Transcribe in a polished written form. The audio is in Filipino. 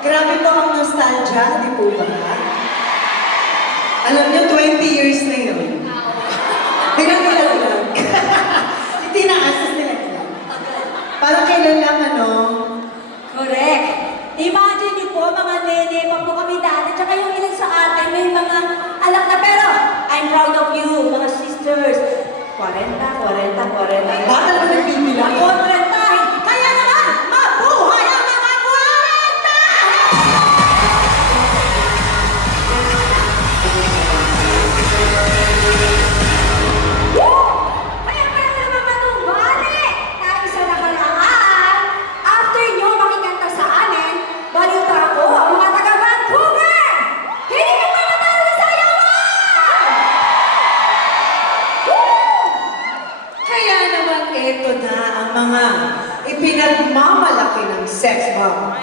Grabe po ang nostalgia, di po ba? Alam niyo, 20 years na yun. Bilang-bilang lang. Hindi na-assess nila nila. Parang kailan lang, ano? Correct. Imagine niyo po, mga nene, pa po kami dati, tsaka yung ilan sa atin, may mga alam na, pero I'm proud of you, mga sisters. 40, 40, 40. Bakit ba nagbibilang? 40! Kaya naman, mabuhay ang mga 40! Kaya pala naman matubali! Dahil sa nakalaan, after nyo makikanta sa amin, balita ako ang mga taga-Vancouver! Hindi nyo pa matalo sa sayawan! Kaya naman eto na ang mga ipinagmamalaki ng sex bomb.